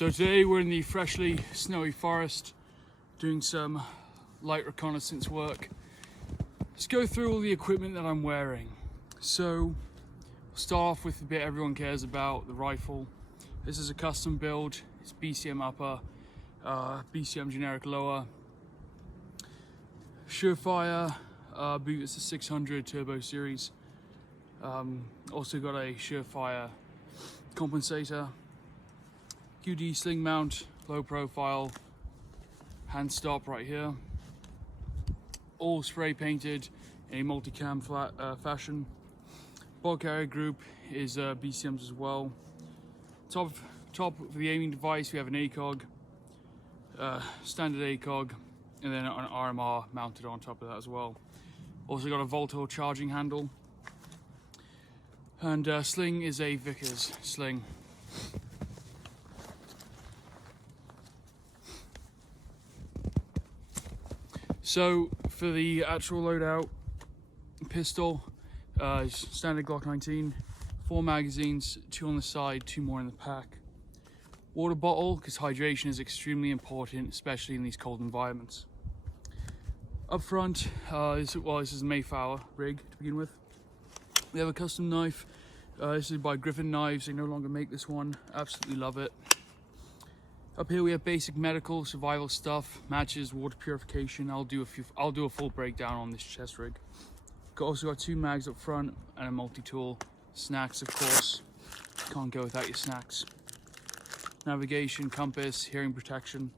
So today we're in the freshly snowy forest doing some light reconnaissance work. Let's go through all the equipment that I'm wearing. So we'll start off with the bit everyone cares about, the rifle. This is a custom build. It's BCM upper, BCM generic lower. Surefire boot is the 600 turbo series. Also got a Surefire compensator. QD sling mount, low profile, hand stop right here. All spray painted in a multicam fashion. Ball carrier group is BCMs as well. Top of the aiming device we have an ACOG, standard ACOG, and then an RMR mounted on top of that as well. Also got a Volto charging handle. And sling is a Vickers sling. So for the actual loadout, pistol, standard Glock 19, 4 magazines, 2 on the side, 2 more in the pack. Water bottle, because hydration is extremely important, especially in these cold environments. Up front, this is a Mayflower rig to begin with. We have a custom knife. This is by Griffin Knives. They no longer make this one. Absolutely love it. Up here we have basic medical, survival stuff, matches, water purification. I'll do a full breakdown on this chest rig. Also got 2 mags up front and a multi-tool. Snacks, of course. Can't go without your snacks. Navigation, compass, hearing protection.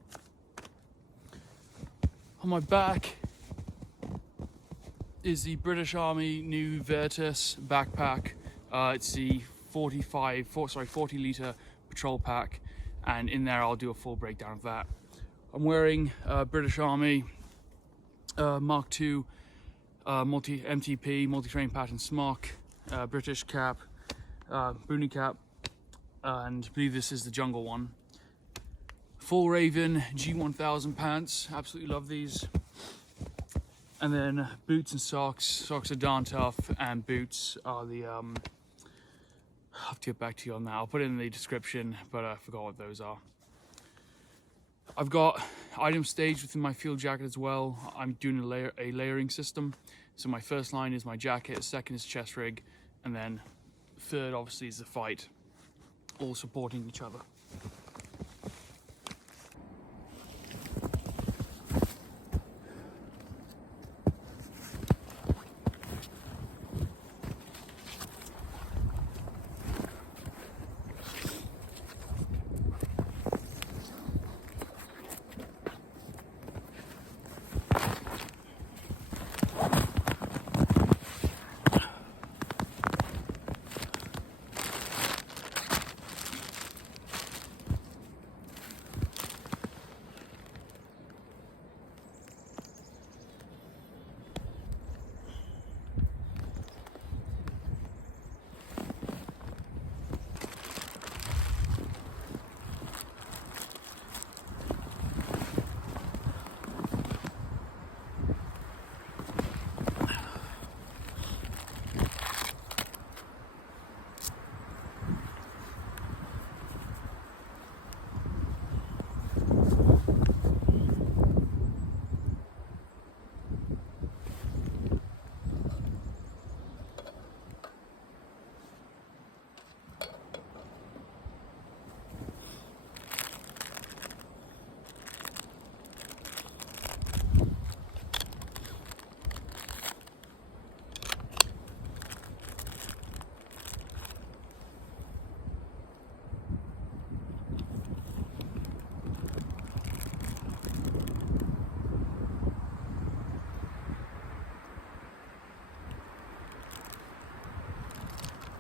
On my back is the British Army new Virtus backpack. It's the 40 litre patrol pack, and in there I'll do a full breakdown of that. I'm wearing British Army MkII MTP multi-terrain pattern Smock, British cap, boonie cap, and I believe this is the jungle one. Full Raven G1000 pants, absolutely love these. And then boots and socks. Socks are darn tough, and boots are the I'll have to get back to you on that. I'll put it in the description, but I forgot what those are. I've got items staged within my field jacket as well. I'm doing a layering system. So my first line is my jacket, second is chest rig, and then third obviously is the fight, all supporting each other.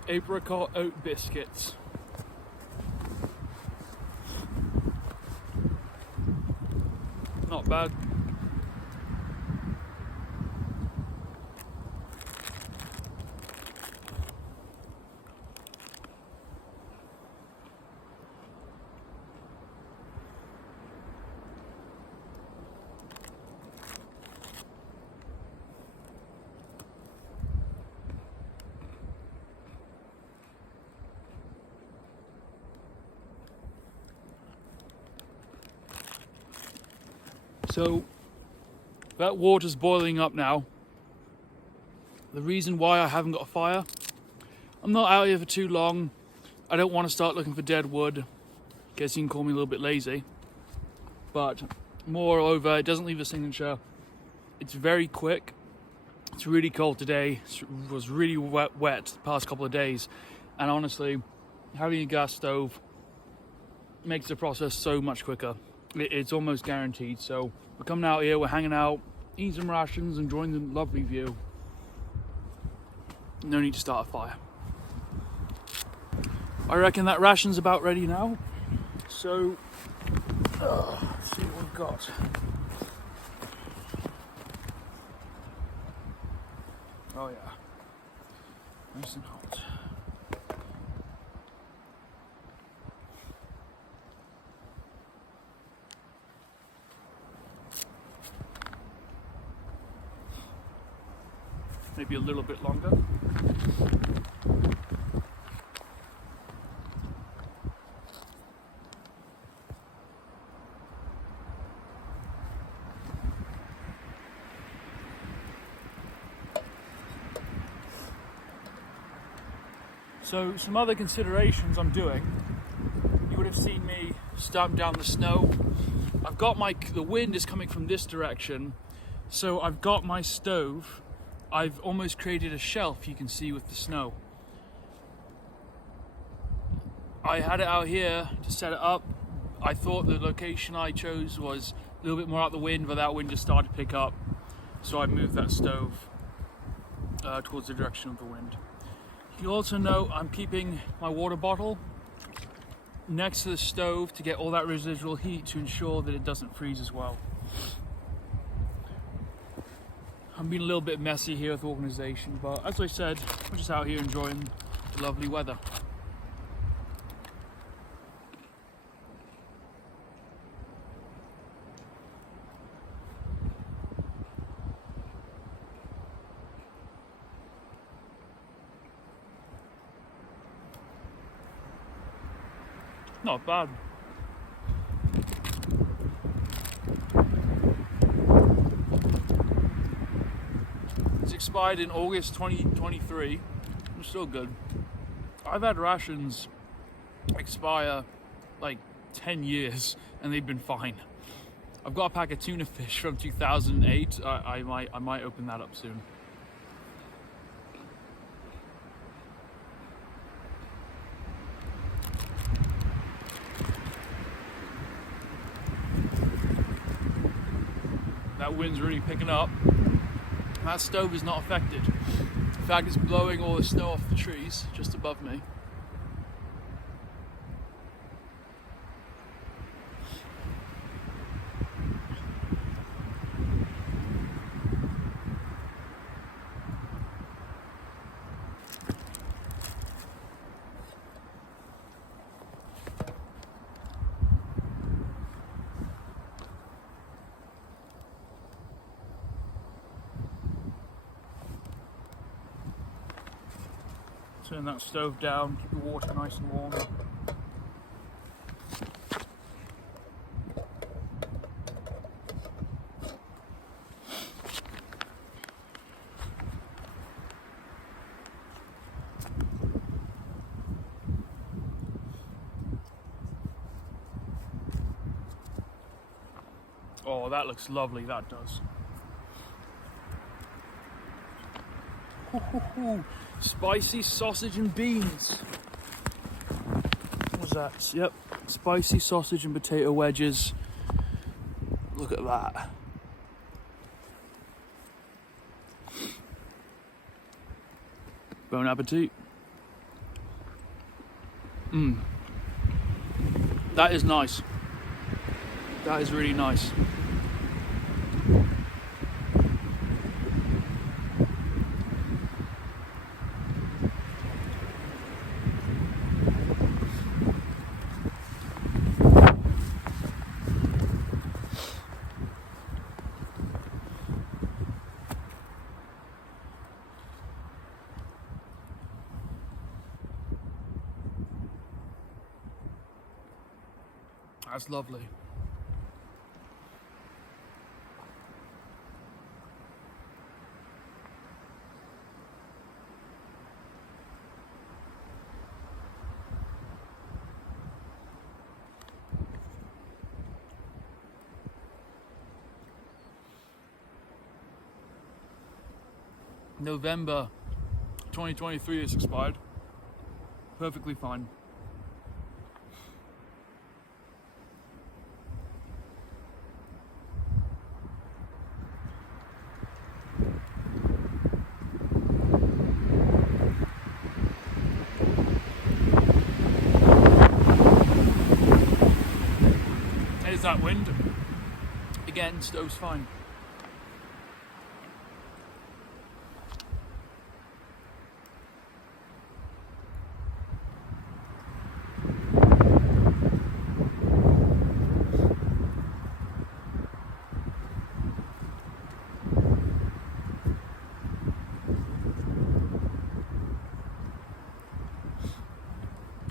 Apricot oat biscuits. Not bad. So that water's boiling up now. The reason why I haven't got a fire, I'm not out here for too long. I don't want to start looking for dead wood. Guess you can call me a little bit lazy. But moreover, it doesn't leave a signature. It's very quick. It's really cold today. It was really wet the past couple of days. And honestly, having a gas stove makes the process so much quicker. It's almost guaranteed. So we're coming out here, we're hanging out, eating some rations, enjoying the lovely view. No need to start a fire. I reckon that ration's about ready now. So, let's see what we've got. Oh yeah, nice and hot. Maybe a little bit longer. So some other considerations I'm doing, you would have seen me stamp down the snow. I've got the wind is coming from this direction, so I've got my stove. I've almost created a shelf you can see with the snow. I had it out here to set it up. I thought the location I chose was a little bit more out the wind, but that wind just started to pick up. So I moved that stove towards the direction of the wind. You also note I'm keeping my water bottle next to the stove to get all that residual heat to ensure that it doesn't freeze as well. I'm being a little bit messy here with organization, but as I said, we're just out here enjoying the lovely weather. Not bad. It's expired in August 2023. It's still good. I've had rations expire like 10 years and they've been fine. I've got a pack of tuna fish from 2008. I might open that up soon. That wind's really picking up. That stove is not affected. In fact, it's blowing all the snow off the trees just above me. Turn that stove down, keep the water nice and warm. Oh, that looks lovely, that does. Spicy sausage and beans. What was that? Yep, spicy sausage and potato wedges. Look at that. Bon appetit. That is nice. That is really nice. That's lovely. November 2023 it's expired. Perfectly fine. There's that wind. Again, stove's fine.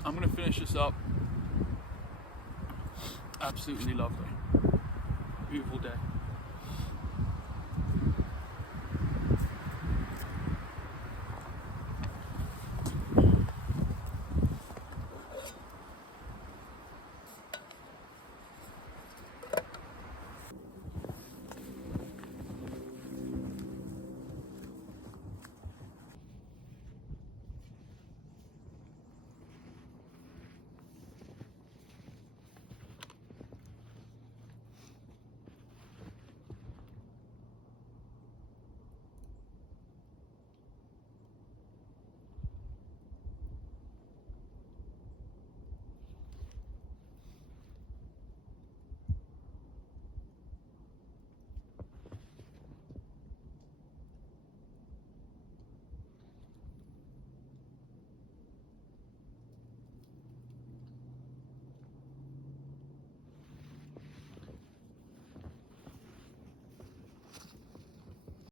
I'm gonna finish this up. Absolutely lovely. Beautiful day.